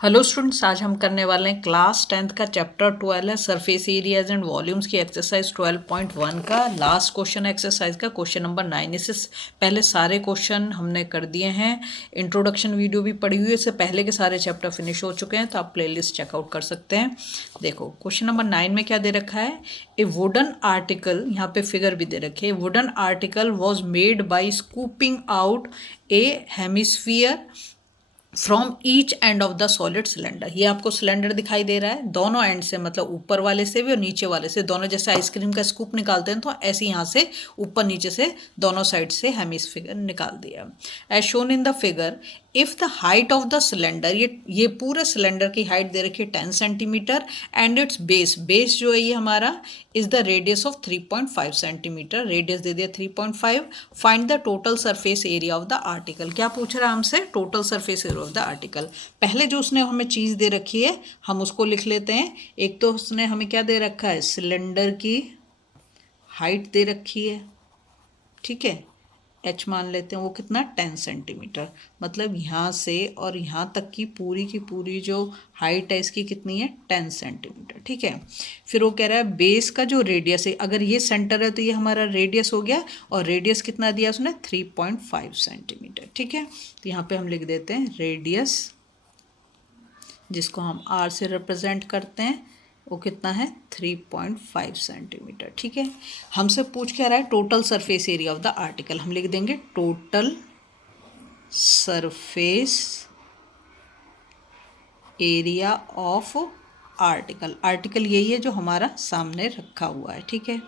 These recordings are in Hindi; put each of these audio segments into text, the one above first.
हेलो स्टूडेंट्स, आज हम करने वाले हैं क्लास 10th का चैप्टर 12 है सरफेस एरियाज एंड वॉल्यूम्स की एक्सरसाइज 12.1 का लास्ट क्वेश्चन एक्सरसाइज का क्वेश्चन नंबर 9। इससे पहले सारे क्वेश्चन हमने कर दिए हैं, इंट्रोडक्शन वीडियो भी पड़ी हुई है, इससे पहले के सारे चैप्टर फिनिश हो चुके हैं, तो आप प्लेलिस्ट चेकआउट कर सकते हैं। देखो क्वेश्चन नंबर 9 में क्या दे रखा है, ए वुडन आर्टिकल, यहाँ पे फिगर भी दे रखे, wooden article was made by scooping out A hemisphere from each end of the solid cylinder. ये आपको सिलेंडर दिखाई दे रहा है, दोनों एंड से, मतलब ऊपर वाले से भी और नीचे वाले से, दोनों, जैसे आइसक्रीम का स्कूप निकालते हैं तो ऐसे यहाँ से ऊपर नीचे से दोनों साइड से हेमिस्फीयर निकाल दिया। As shown in the figure, if the height of the cylinder, ये पूरे सिलेंडर की हाइट दे रखी है 10 सेंटीमीटर, एंड इट्स बेस जो है ये हमारा is the radius of 3.5 centimeter, radius दे दिया 3.5। Find the total surface area of the article. क्या पूछ रहा है हमसे? Total surface area of the article. पहले जो उसने हमें चीज़ दे रखी है हम उसको लिख लेते हैं। एक तो उसने हमें क्या दे रखा है, सिलेंडर की हाइट दे रखी है, ठीक है, एच मान लेते हैं, वो कितना 10 सेंटीमीटर, मतलब यहाँ से और यहाँ तक की पूरी जो हाइट है इसकी कितनी है, 10 सेंटीमीटर, ठीक है। फिर वो कह रहा है बेस का जो रेडियस है, अगर ये सेंटर है तो ये हमारा रेडियस हो गया, और रेडियस कितना दिया उसने, 3.5 सेंटीमीटर, ठीक है। तो यहाँ पे हम लिख देते हैं रेडियस, जिसको हम आर से रिप्रेजेंट करते हैं, वो कितना है, 3.5 सेंटीमीटर, ठीक है। हमसे पूछ क्या रहा है, total surface area of the article. हम लिख देंगे total surface area of article. Article यही है जो हमारा सामने रखा हुआ है, ठीक है।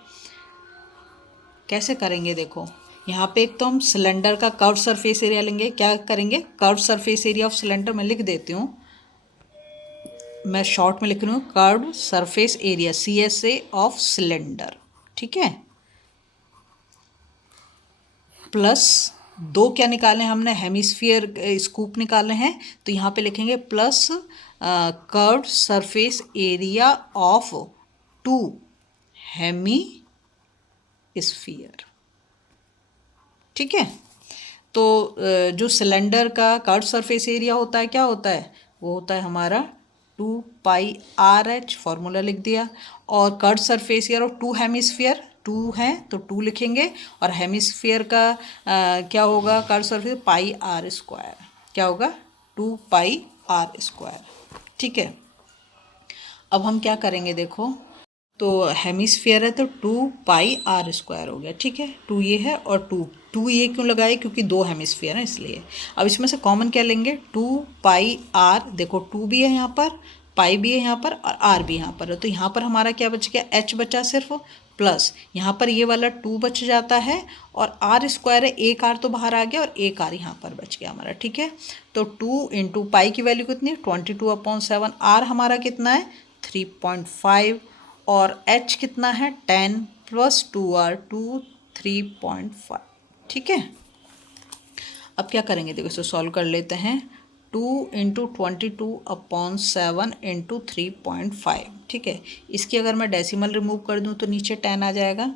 कैसे करेंगे, देखो यहाँ पे एक तो हम सिलेंडर का कर्व सरफेस एरिया लेंगे। क्या करेंगे, curve surface area of cylinder मैं लिख देती हूँ, मैं शॉर्ट में लिख रही हूँ, curved surface area CSA of cylinder, ठीक है, प्लस दो क्या निकाले हमने, हेमिस्फीयर स्कूप निकाले हैं, तो यहाँ पे लिखेंगे plus curved surface area of 2 hemisphere, ठीक है। तो जो सिलेंडर का कर्व्ड सरफेस एरिया होता है, क्या होता है, वो होता है हमारा 2πRH, फॉर्मूला लिख दिया। और curved surface area of 2 hemisphere, 2 है तो 2 लिखेंगे, और हेमिस्फीयर का क्या होगा, कर्व्ड सरफेस πr², क्या होगा, 2πr², ठीक है। अब हम क्या करेंगे, देखो तो हेमिस्फीयर है तो 2πr² हो गया, ठीक है, 2 ये है और 2 ये क्यों लगाए, क्योंकि 2 हेमिस्फीयर है इसलिए। अब इसमें से कॉमन क्या लेंगे, 2πr, देखो 2 भी है यहाँ पर, पाई भी है यहाँ पर, और r भी यहाँ पर है, तो यहाँ पर हमारा क्या बच गया, h बचा सिर्फ, प्लस यहाँ पर ये वाला 2 बच जाता है, और r² है, एक r तो बाहर आ गया और एक r यहाँ पर बच गया हमारा, ठीक है। तो 2 इंटू पाई की वैल्यू कितनी है, 22/7, r हमारा कितना है 3.5, और h कितना है 10 प्लस 2r 3.5, ठीक है। अब क्या करेंगे, देखो इसे सॉल्व कर लेते हैं, 2 इंटू 22/7 इंटू 3.5, ठीक है। इसकी अगर मैं डेसिमल रिमूव कर दूं तो नीचे 10 आ जाएगा,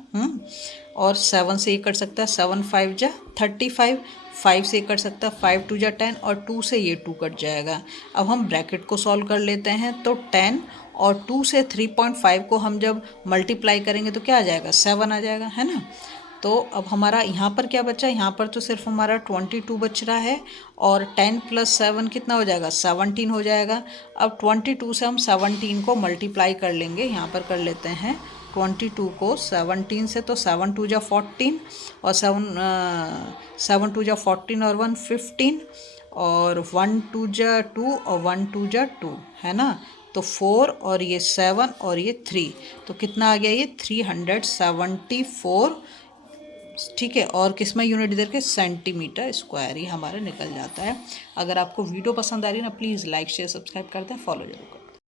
और 7 से ये कट सकता है, 7 5 जा 35, 5 से कट सकता है, 5 2 जा 10, और 2 से ये 2 कट जाएगा। अब हम ब्रैकेट को सॉल्व कर लेते हैं, तो 10 और 2 से 3.5 को हम जब मल्टीप्लाई करेंगे तो क्या आ जाएगा, 7 आ जाएगा, है ना। तो अब हमारा यहाँ पर क्या बचा, यहाँ पर तो सिर्फ हमारा 22 बच रहा है, और 10 प्लस 7 कितना हो जाएगा, 17 हो जाएगा। अब 22 से हम 17 को मल्टीप्लाई कर लेंगे, यहाँ पर कर लेते हैं 22 को 17 से, तो 7 2 जा 14, और 7 2 जा 14 और 1 15, और 1 2 जा 2 और 1 2 जा 2, है ना। तो 4 और ये 7 और ये 3, तो कितना आ गया, ये 374, ठीक है। और किस में यूनिट इधर के, सेंटीमीटर स्क्वायर, ये हमारा निकल जाता है। अगर आपको वीडियो पसंद आ रही है ना, प्लीज़ लाइक शेयर सब्सक्राइब करते हैं, फॉलो जरूर करें।